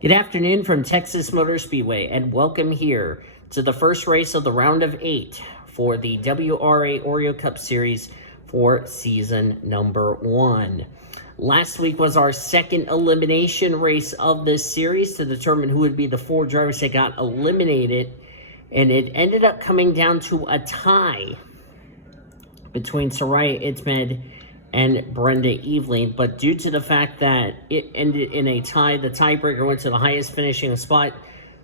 Good afternoon from Texas Motor Speedway, and welcome here to the first race of the round of 8 for the WRA Oreo Cup Series for season number 1. Last week was our second elimination race of this series to determine who would be the 4 drivers that got eliminated, and it ended up coming down to a tie between Soraya Itmed and Brenda Eveling, but due to the fact that it ended in a tie, the tiebreaker went to the highest finishing spot.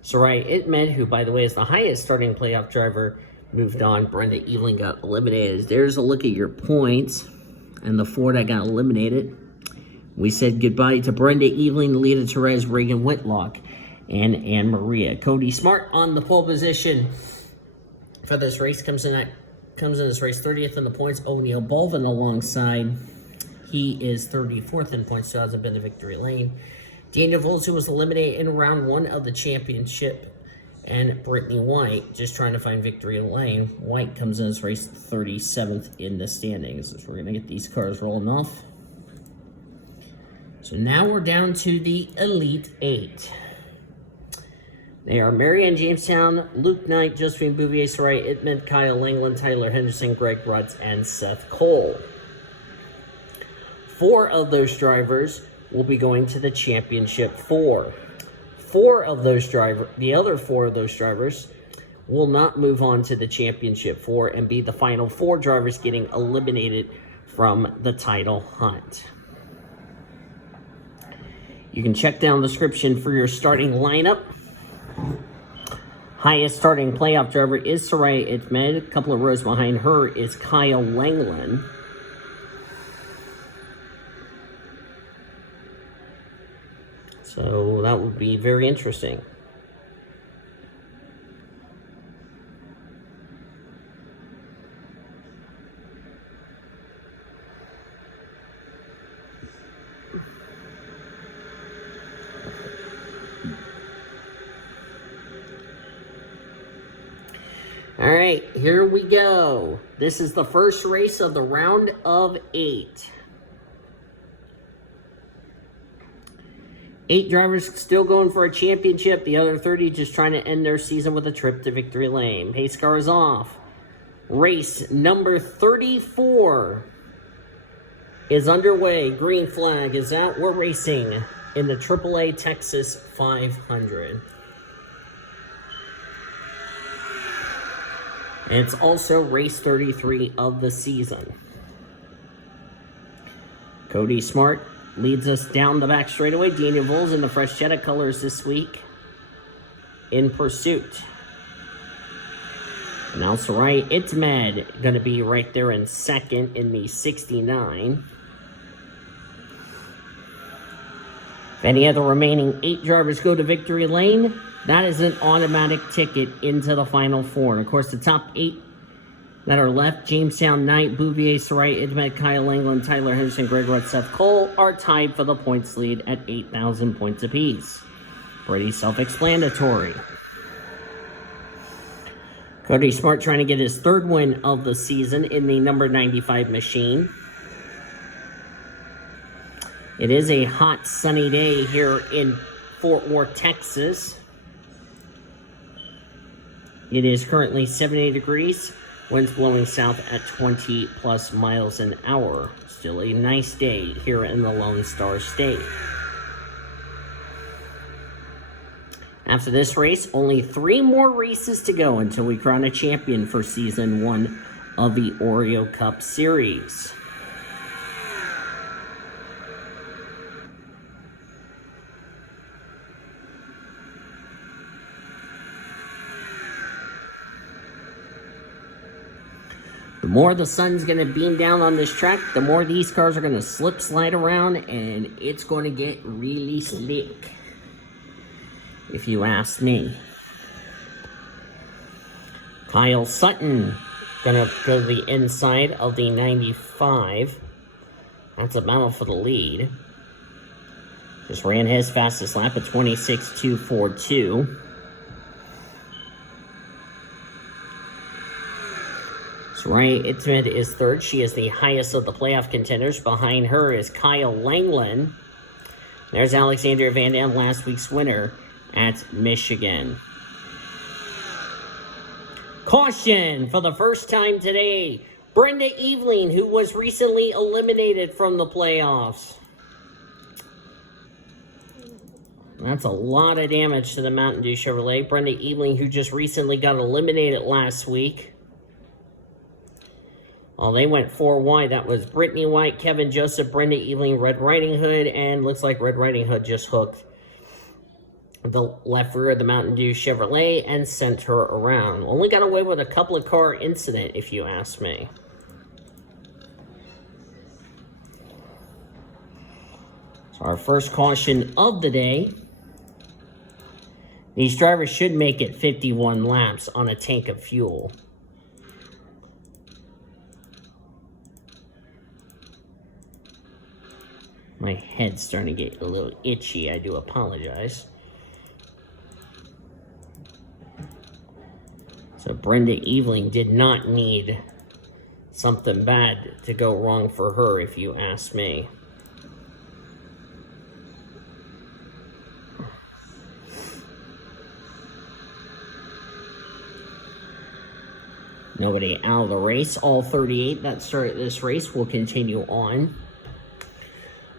Soraya Itmed, who by the way is the highest starting playoff driver, moved on. Brenda Eveling got eliminated. There's a look at your points and the 4 that got eliminated. We said goodbye to Brenda Eveling, Lita Therese, Reagan Whitlock, and Anne Maria. Cody Smart on the pole position for this race comes in this race 30th in the points. O'Neal Bolvin alongside. He is 34th in points, so hasn't been to victory lane. Daniel Voles, who was eliminated in round 1 of the championship, and Brittany White just trying to find victory lane. White comes in this race 37th in the standings. So we're going to get these cars rolling off. So now we're down to the Elite 8. They are Marianne Jamestown, Luke Knight, Josephine Bouvier, Soraya Itmed, Kyle Langland, Tyler Henderson, Greg Rutz, and Seth Cole. 4 of those drivers will be going to the Championship 4. The other 4 of those drivers will not move on to the Championship 4 and be the final 4 drivers getting eliminated from the title hunt. You can check down the description for your starting lineup. Highest starting playoff driver is Soraya Itmed. A couple of rows behind her is Kyle Langland. So that would be very interesting. All right, here we go. This is the first race of the round of 8. 8 drivers still going for a championship. The other 30 just trying to end their season with a trip to victory lane. Pace car is off. Race number 34 is underway. Green flag is out. We're racing in the AAA Texas 500. And it's also race 33 of the season. Cody Smart leads us down the back straightaway. Daniel Voles in the fresh Jetta colors this week in pursuit. Now Soraya Itmed going to be right there in second in the 69. If any of the remaining 8 drivers go to victory lane, that is an automatic ticket into the final 4. And of course, the top 8 that are left, Jamestown, Knight, Bouvier, Soraya Itmed, Kyle Langland, Tyler Henderson, Greg Rutz, Seth Cole, are tied for the points lead at 8,000 points apiece. Pretty self-explanatory. Cody Smart trying to get his 3rd win of the season in the number 95 machine. It is a hot, sunny day here in Fort Worth, Texas. It is currently 78 degrees. Winds blowing south at 20 plus miles an hour. Still a nice day here in the Lone Star State. After this race, only 3 more races to go until we crown a champion for season 1 of the Oreo Cup Series. The more the sun's going to beam down on this track, the more these cars are going to slide around, and it's going to get really slick, if you ask me. Kyle Sutton going to go to the inside of the 95. That's a battle for the lead. Just ran his fastest lap at 26.242. Soraya Itmed is 3rd. She is the highest of the playoff contenders. Behind her is Kyle Langland. There's Alexander Van Dam, last week's winner at Michigan. Caution for the first time today. Brenda Eveling, who was recently eliminated from the playoffs. That's a lot of damage to the Mountain Dew Chevrolet. Brenda Eveling, who just recently got eliminated last week. Oh, they went 4 wide. That was Brittany White, Kevin Joseph, Brenda Eveling, Red Riding Hood, and looks like Red Riding Hood just hooked the left rear of the Mountain Dew Chevrolet and sent her around. Only got away with a couple of car incident, if you ask me. So our first caution of the day. These drivers should make it 51 laps on a tank of fuel. My head's starting to get a little itchy. I do apologize. So Brenda Eveling did not need something bad to go wrong for her, if you ask me. Nobody out of the race. All 38 that started this race will continue on.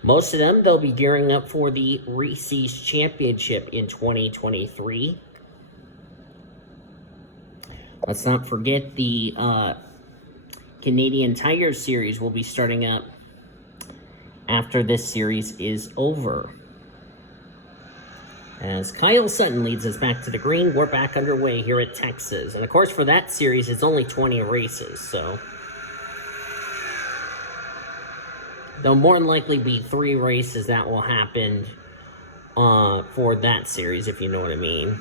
Most of them, they'll be gearing up for the Reese's Championship in 2023. Let's not forget the Canadian Tire Series will be starting up after this series is over. As Kyle Sutton leads us back to the green, we're back underway here at Texas. And of course, for that series, it's only 20 races, so there'll more than likely be 3 races that will happen for that series, if you know what I mean.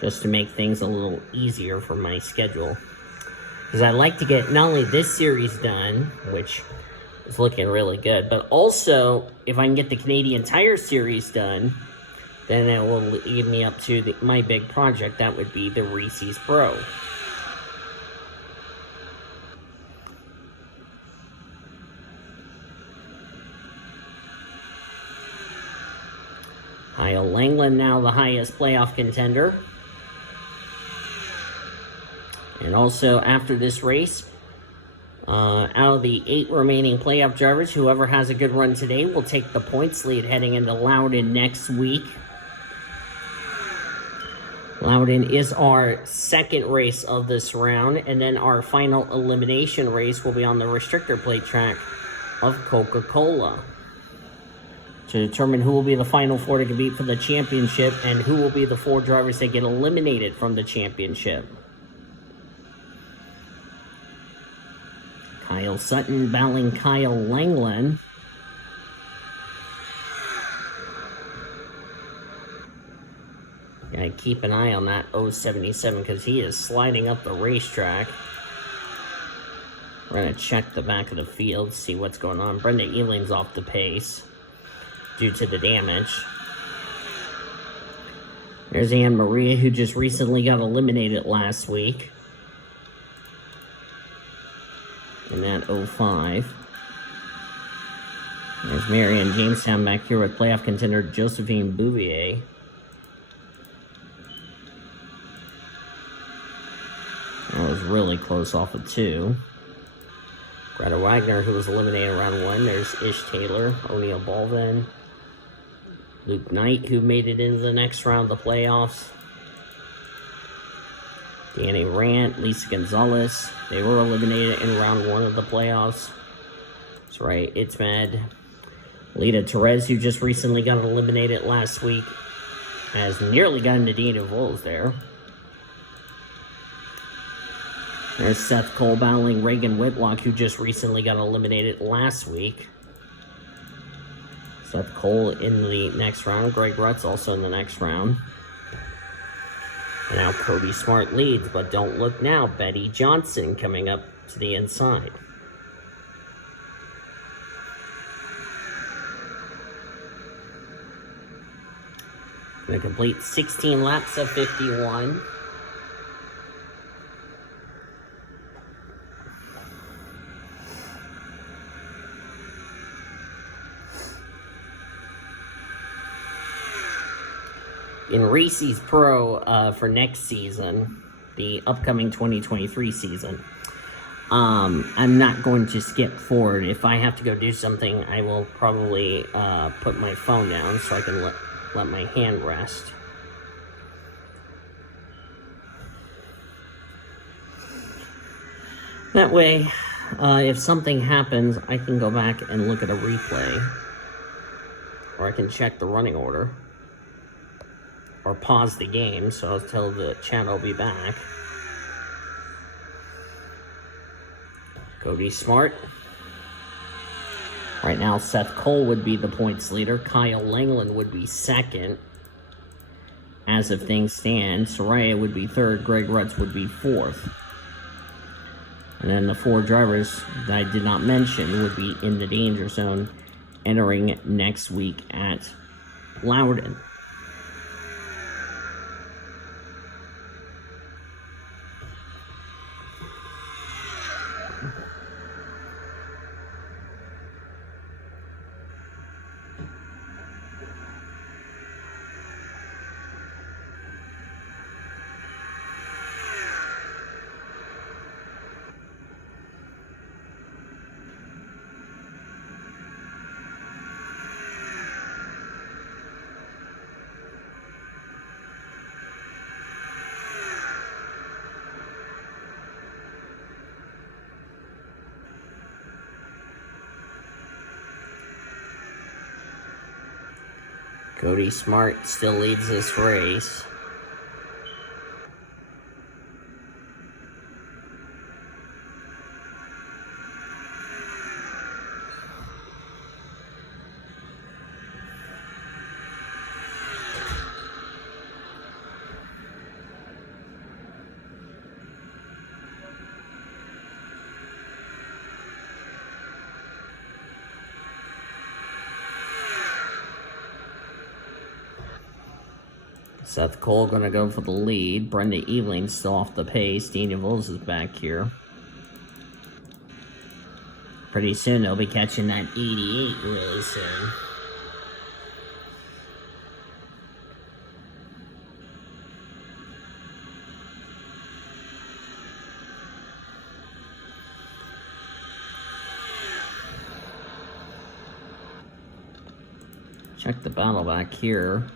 Just to make things a little easier for my schedule. Because I'd like to get not only this series done, which is looking really good, but also, if I can get the Canadian Tire Series done, then it will lead me up to my big project. That would be the Reese's Pro. Kyle Langland now the highest playoff contender. And also, after this race, out of the 8 remaining playoff drivers, whoever has a good run today will take the points lead heading into Loudon next week. Loudon is our second race of this round, and then our final elimination race will be on the restrictor plate track of Coca-Cola to determine who will be the final 4 to compete for the championship and who will be the 4 drivers that get eliminated from the championship. Kyle Sutton battling Kyle Langland. Gotta keep an eye on that 077 because he is sliding up the racetrack. We're gonna check the back of the field, see what's going on. Brenda Eveling's off the pace due to the damage. There's Anne Maria, who just recently got eliminated last week. In that 05. There's Marianne Jamestown back here with playoff contender Josephine Bouvier. That was really close off of 2. Greta Wagner, who was eliminated in round 1. There's Ish Taylor, O'Neill Baldwin, Luke Knight, who made it into the next round of the playoffs. Danny Rant, Lisa Gonzalez, they were eliminated in round 1 of the playoffs. That's right, it's mad. Lita Perez, who just recently got eliminated last week, has nearly gotten to Dean Vols there. There's Seth Cole battling Reagan Whitlock, who just recently got eliminated last week. Seth Cole in the next round. Greg Rutz also in the next round. And now Cody Smart leads, but don't look now. Betty Johnson coming up to the inside. Going to complete 16 laps of 51. in Reese's Pro for next season, the upcoming 2023 season. I'm not going to skip forward. If I have to go do something, I will probably put my phone down so I can let my hand rest. That way, if something happens, I can go back and look at a replay. Or I can check the running order. Or pause the game, so I'll tell the channel will be back. Cody Smart. Right now, Seth Cole would be the points leader. Kyle Langland would be second. As of things stand, Soraya would be third. Greg Rutz would be fourth. And then the 4 drivers that I did not mention would be in the danger zone entering next week at Loudon. Cody Smart still leads this race. Seth Cole going to go for the lead. Brenda Eveling's still off the pace. Daniel Vos is back here. Pretty soon they'll be catching that 88 really soon. Check the battle back here.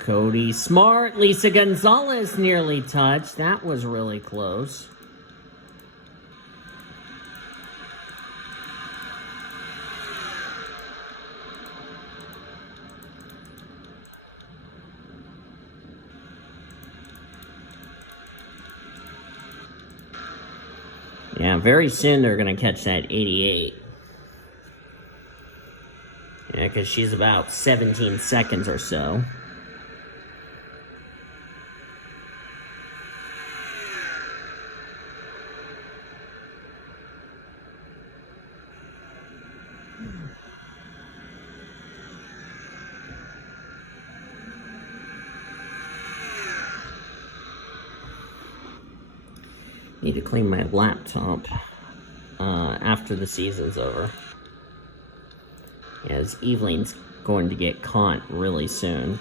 Cody Smart, Lisa Gonzalez nearly touched. That was really close. Yeah, very soon they're going to catch that 88. Yeah, because she's about 17 seconds or so. Need to clean my laptop after the season's over. As Evelyn's going to get caught really soon.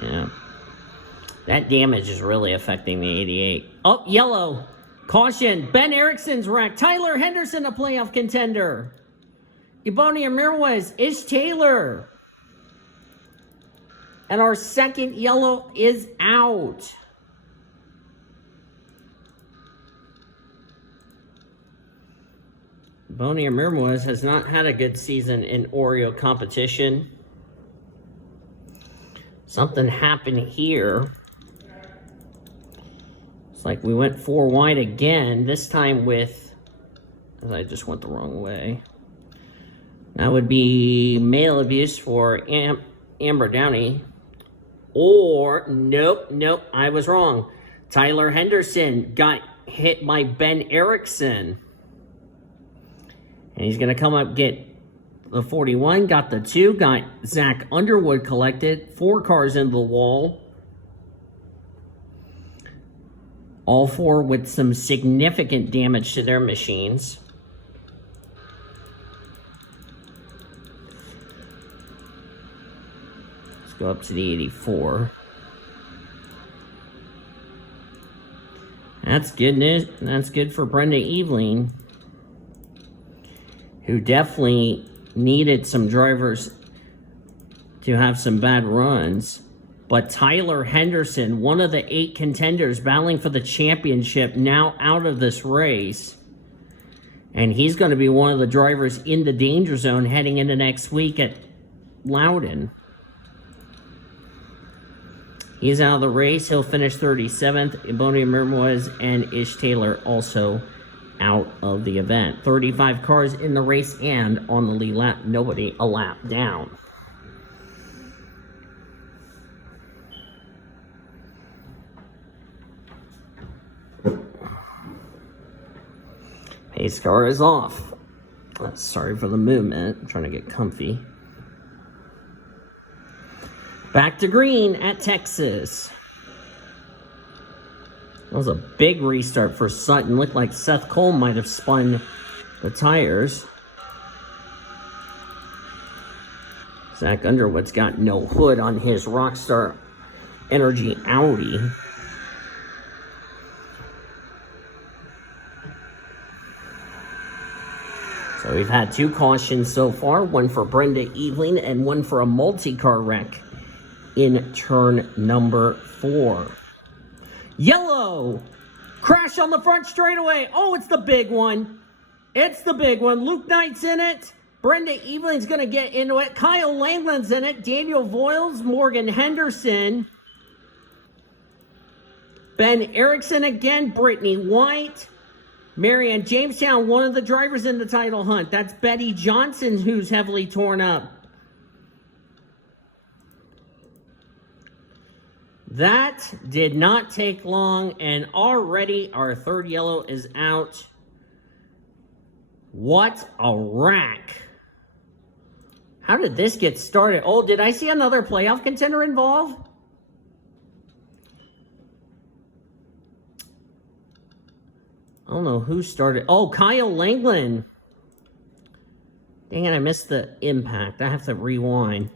Yeah. That damage is really affecting the 88. Oh, yellow. Caution. Ben Erickson's wrecked. Tyler Henderson, a playoff contender. Ebony Ramirez is Taylor. And our second yellow is out. Bonnie Ramirez has not had a good season in Oreo competition. Something happened here. It's like we went 4 wide again, this time with... I just went the wrong way. That would be male abuse for Amber Downey. Or, nope, I was wrong. Tyler Henderson got hit by Ben Erickson. And he's going to come up, get the 41, got the 2, got Zach Underwood collected, 4 cars into the wall. All 4 with some significant damage to their machines. Let's go up to the 84. That's good news. That's good for Brenda Eveling, who definitely needed some drivers to have some bad runs. But Tyler Henderson, one of the 8 contenders battling for the championship, now out of this race. And he's going to be one of the drivers in the danger zone heading into next week at Loudon. He's out of the race. He'll finish 37th. Ebonia Mirmoez and Ish Taylor also out of the event. 35 cars in the race and on the lead lap. Nobody a lap down. Pace car is off. Sorry for the movement. I'm trying to get comfy. Back to green at Texas. That was a big restart for Sutton. Looked like Seth Cole might have spun the tires. Zach Underwood's got no hood on his Rockstar Energy Audi. So we've had 2 cautions so far, one for Brenda Eveling and one for a multi-car wreck in turn number 4. Yellow! Crash on the front straightaway. Oh, it's the big one. It's the big one. Luke Knight's in it. Brenda Eveling's going to get into it. Kyle Langland's in it. Daniel Voiles, Morgan Henderson. Ben Erickson again. Brittany White. Marianne Jamestown, one of the drivers in the title hunt. That's Betty Johnson, who's heavily torn up. That did not take long, and already our third yellow is out. What a rack. How did this get started? Oh, did I see another playoff contender involved? I don't know who started. Oh, Kyle Langland. Dang it, I missed the impact. I have to rewind.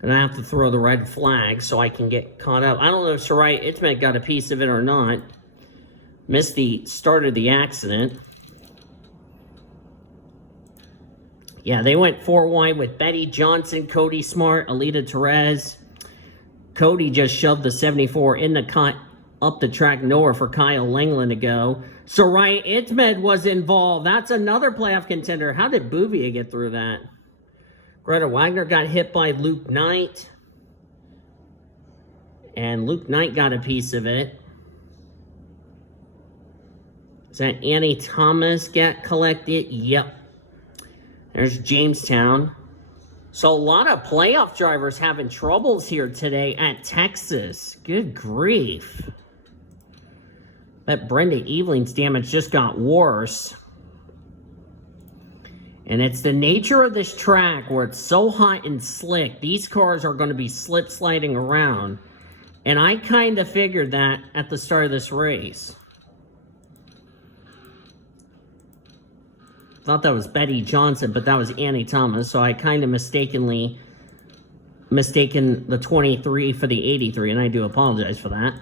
And I have to throw the red flag so I can get caught up. I don't know if Sarai Itmet got a piece of it or not. Missed the start of the accident. Yeah, they went 4 wide with Betty Johnson, Cody Smart, Alita Perez. Cody just shoved the 74 in the cut up the track, nowhere for Kyle Langland to go. Sarai Itmed was involved. That's another playoff contender. How did Bouvier get through that? Greta Wagner got hit by Luke Knight. And Luke Knight got a piece of it. Is that Annie Thomas get collected? Yep. There's Jamestown. So a lot of playoff drivers having troubles here today at Texas. Good grief. But Brenda Eveling's damage just got worse. And it's the nature of this track where it's so hot and slick. These cars are going to be slip sliding around. And I kind of figured that at the start of this race. Thought that was Betty Johnson, but that was Annie Thomas. So I kind of mistaken the 23 for the 83, and I do apologize for that.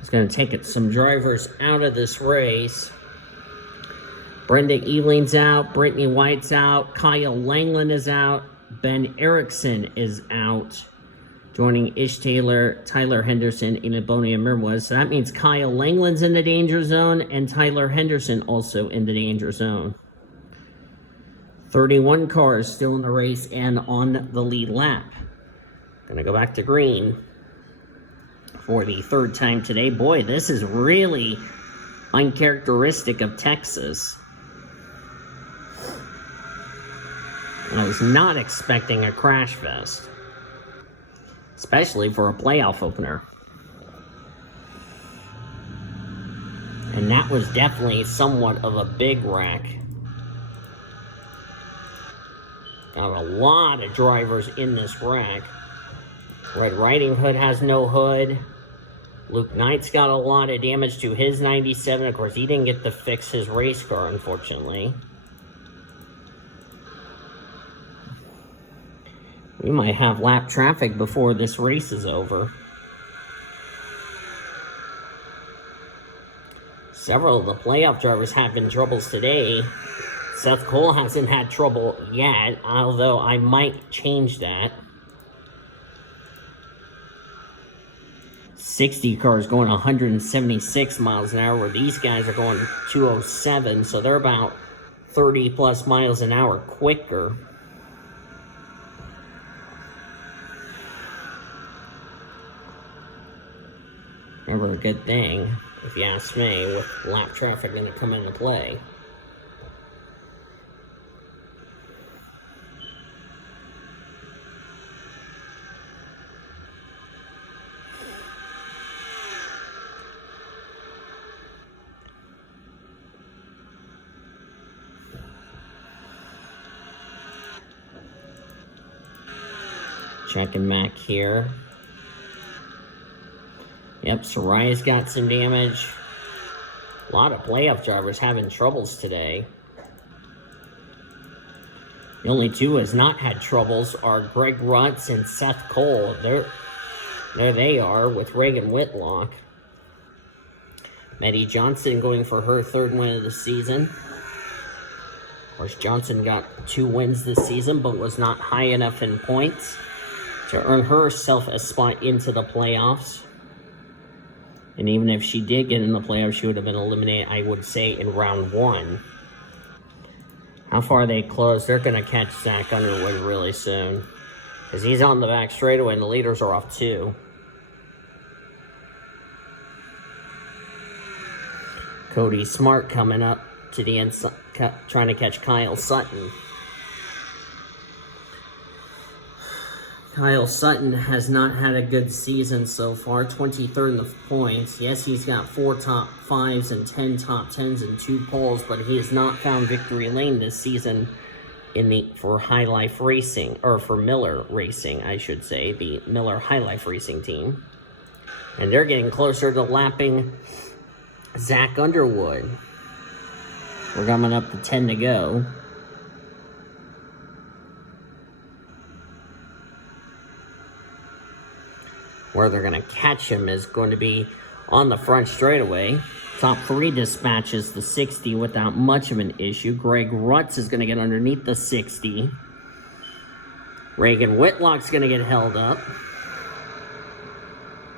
It's going to take some drivers out of this race. Brenda Eveling's out. Brittany White's out. Kyle Langland is out. Ben Erickson is out. Joining Ish Taylor, Tyler Henderson, and Ebonia Mirmoez. So that means Kyle Langland's in the danger zone and Tyler Henderson also in the danger zone. 31 cars still in the race and on the lead lap. Gonna go back to green for the third time today. Boy, this is really uncharacteristic of Texas. I was not expecting a crash fest, especially for a playoff opener. And that was definitely somewhat of a big wreck. Got a lot of drivers in this wreck. Red Riding Hood has no hood. Luke Knight's got a lot of damage to his 97. Of course, he didn't get to fix his race car, unfortunately. We might have lap traffic before this race is over. Several of the playoff drivers have been troubles today. Seth Cole hasn't had trouble yet, although I might change that. 60 cars going 176 miles an hour, where these guys are going 207, so they're about 30 plus miles an hour quicker. Never a good thing, if you ask me, with lap traffic going to come into play. Checking back here. Yep, Soraya's got some damage. A lot of playoff drivers having troubles today. The only two who has not had troubles are Greg Rutz and Seth Cole. There they are with Reagan Whitlock. Maddie Johnson going for her third win of the season. Of course, Johnson got 2 wins this season, but was not high enough in points to earn herself a spot into the playoffs. And even if she did get in the playoffs, she would have been eliminated, I would say, in round 1. How far they close? They're going to catch Zach Underwood really soon, because he's on the back straightaway and the leaders are off 2. Cody Smart coming up to the inside, trying to catch Kyle Sutton. Kyle Sutton has not had a good season so far, 23rd in the points. Yes, he's got 4 top 5s and 10 top 10s and 2 poles, but he has not found victory lane this season for High Life Racing, or for Miller Racing, I should say, the Miller High Life Racing team. And they're getting closer to lapping Zach Underwood. We're coming up to 10 to go. Where they're going to catch him is going to be on the front straightaway. Top 3 dispatches the 60 without much of an issue. Greg Rutz is going to get underneath the 60. Reagan Whitlock's going to get held up.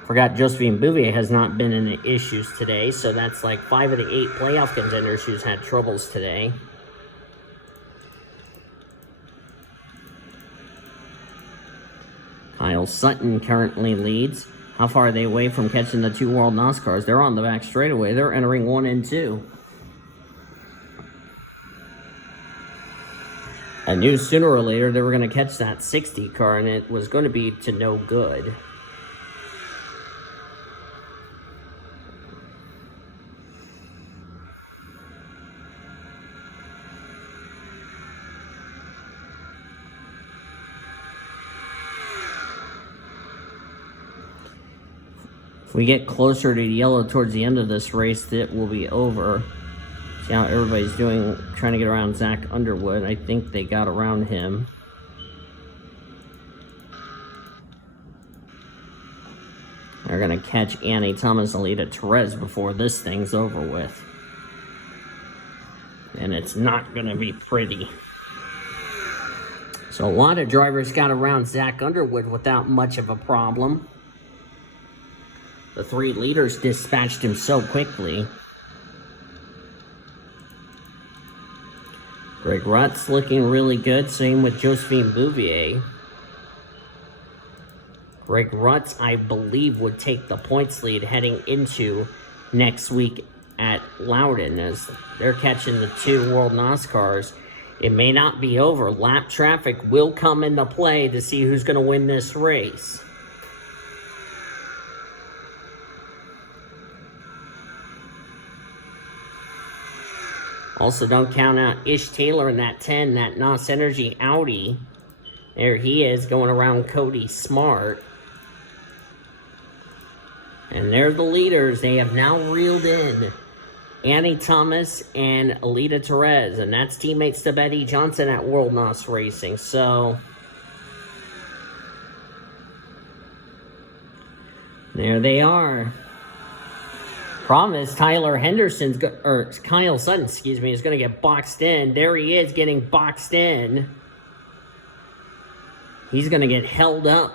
Forgot Josephine Bouvier has not been in issues today, so that's like 5 of the 8 playoff contenders who's had troubles today. Kyle Sutton currently leads. How far are they away from catching the 2 World NASCARs? They're on the back straightaway. They're entering 1 and 2. I knew sooner or later they were going to catch that 60 car, and it was going to be to no good. If we get closer to yellow towards the end of this race, it will be over. See how everybody's doing, trying to get around Zach Underwood. I think they got around him. They're going to catch Annie Thomas and Alita Perez before this thing's over with. And it's not going to be pretty. So a lot of drivers got around Zach Underwood without much of a problem. The 3 leaders dispatched him so quickly. Greg Rutz looking really good. Same with Josephine Bouvier. Greg Rutz, I believe, would take the points lead heading into next week at Loudon, as they're catching the 2 World NASCARs. It may not be over. Lap traffic will come into play to see who's going to win this race. Also, don't count out Ish Taylor in that 10, that NOS Energy Audi. There he is, going around Cody Smart. And they're the leaders. They have now reeled in Annie Thomas and Alita Perez. And that's teammates to Betty Johnson at World NOS Racing. So, There they are. Problem is, Kyle Sutton, excuse me, is going to get boxed in. There he is getting boxed in. He's going to get held up.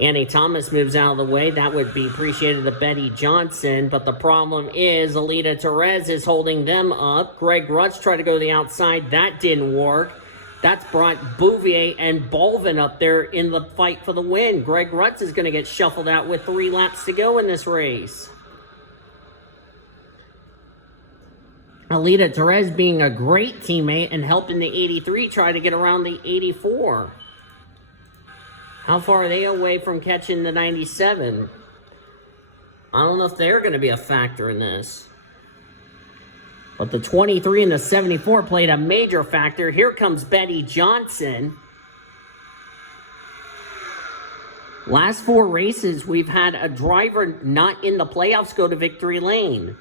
Annie Thomas moves out of the way. That would be appreciated to Betty Johnson. But the problem is, Alita Perez is holding them up. Greg Rutz tried to go to the outside. That didn't work. That's brought Bouvier and Bolvin up there in the fight for the win. Greg Rutz is going to get shuffled out with 3 laps to go in this race. Alita Perez being a great teammate and helping the 83 try to get around the 84. How far are they away from catching the 97? I don't know if they're going to be a factor in this. But the 23 and the 74 played a major factor. Here comes Betty Johnson. Last 4 races, we've had a driver not in the playoffs go to victory lane.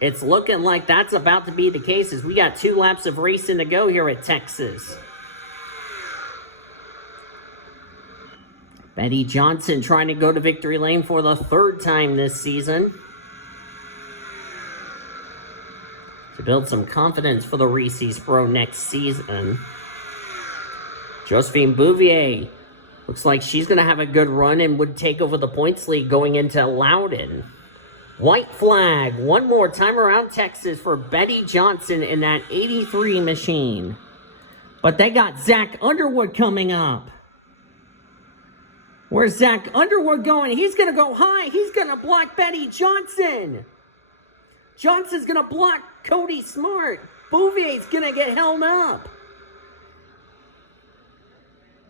It's looking like that's about to be the case as we got 2 laps of racing to go here at Texas. Betty Johnson trying to go to victory lane for the 3rd time this season. To build some confidence for the Reese's Pro next season. Josephine Bouvier looks like she's going to have a good run and would take over the points lead going into Loudon. White flag one more time around Texas for Betty Johnson in that 83 machine. But they got Zach Underwood coming up. Where's Zach Underwood going? He's going to go high. He's going to block Betty Johnson. Johnson's going to block Cody Smart. Bouvier's going to get held up.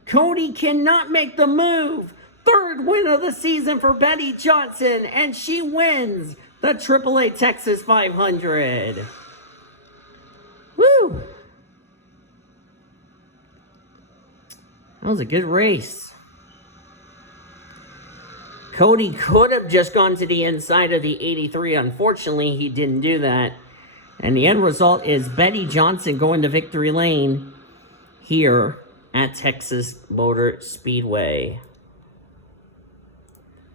Cody cannot make the move. 3rd win of the season for Betty Johnson, and she wins the AAA Texas 500. Woo! That was a good race. Cody could have just gone to the inside of the 83. Unfortunately, he didn't do that. And the end result is Betty Johnson going to victory lane here at Texas Motor Speedway.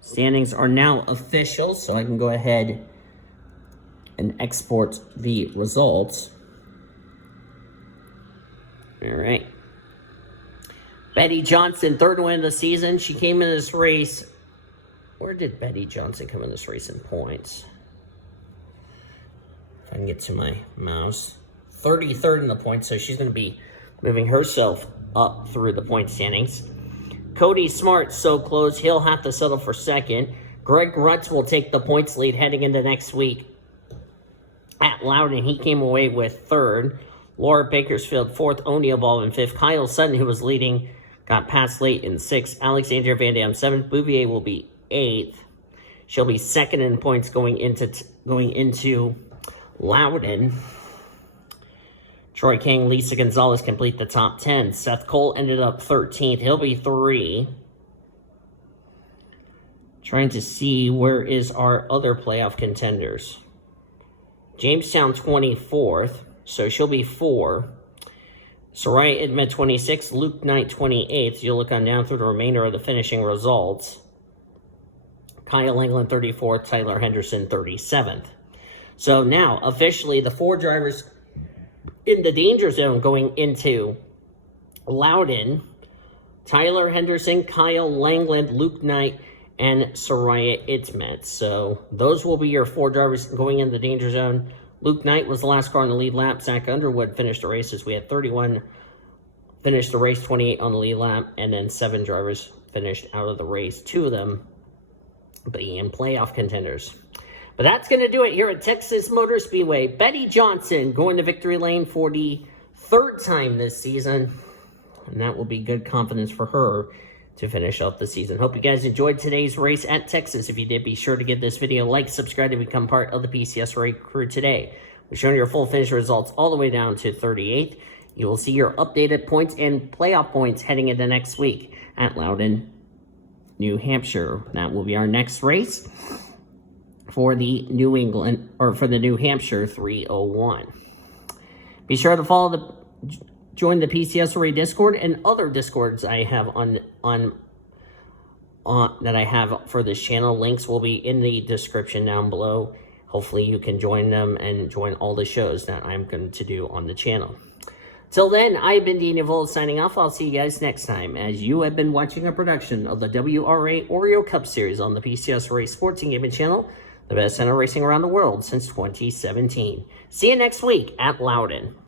Standings are now official, so I can go ahead and export the results. All right. Betty Johnson, 3rd win of the season. She came in this race. Where did Betty Johnson come in this race in points? If I can get to my mouse. 33rd in the points, so she's going to be moving herself up through the point standings. Cody Smart so close, he'll have to settle for 2nd. Greg Rutz will take the points lead heading into next week at Loudon. He came away with 3rd. Laura Bakersfield 4th. O'Neal Ball in 5th. Kyle Sutton, who was leading, got passed late in 6th. Alexandria Van Dam 7th. Bouvier will be 8th. She'll be 2nd in points going into Loudon. Troy King, Lisa Gonzalez complete the top 10. Seth Cole ended up 13th. He'll be 3. Trying to see where is our other playoff contenders. Jamestown 24th, so she'll be 4. Soraya Idmet 26th. Luke Knight 28th. You'll look on down through the remainder of the finishing results. Kyle England 34th. Tyler Henderson 37th. So now, officially, the 4 drivers in the danger zone going into Loudon: Tyler Henderson, Kyle Langland, Luke Knight, and Soraya Idmet. So those will be your 4 drivers going in the danger zone. Luke Knight was the last car on the lead lap. Zach Underwood finished the races. We had 31 finished the race, 28 on the lead lap, and then 7 drivers finished out of the race. 2 of them being playoff contenders. But that's going to do it here at Texas Motor Speedway. Betty Johnson going to victory lane for the 3rd time this season. And that will be good confidence for her to finish off the season. Hope you guys enjoyed today's race at Texas. If you did, be sure to give this video a like, subscribe to become part of the PCSRA crew today. We're showing your full finish results all the way down to 38th. You will see your updated points and playoff points heading into next week at Loudon, New Hampshire. That will be our next race for the New Hampshire 301. Be sure to join the PCSRA Discord and other Discords I have on that I have for this channel. Links will be in the description down below. Hopefully you can join them and join all the shows that I'm going to do on the channel. Till then, I've been Dean Evolve signing off. I'll see you guys next time, as you have been watching a production of the WRA Oreo Cup Series on the PCS Race Sports and Gaming channel, the best center racing around the world since 2017. See you next week at Loudon.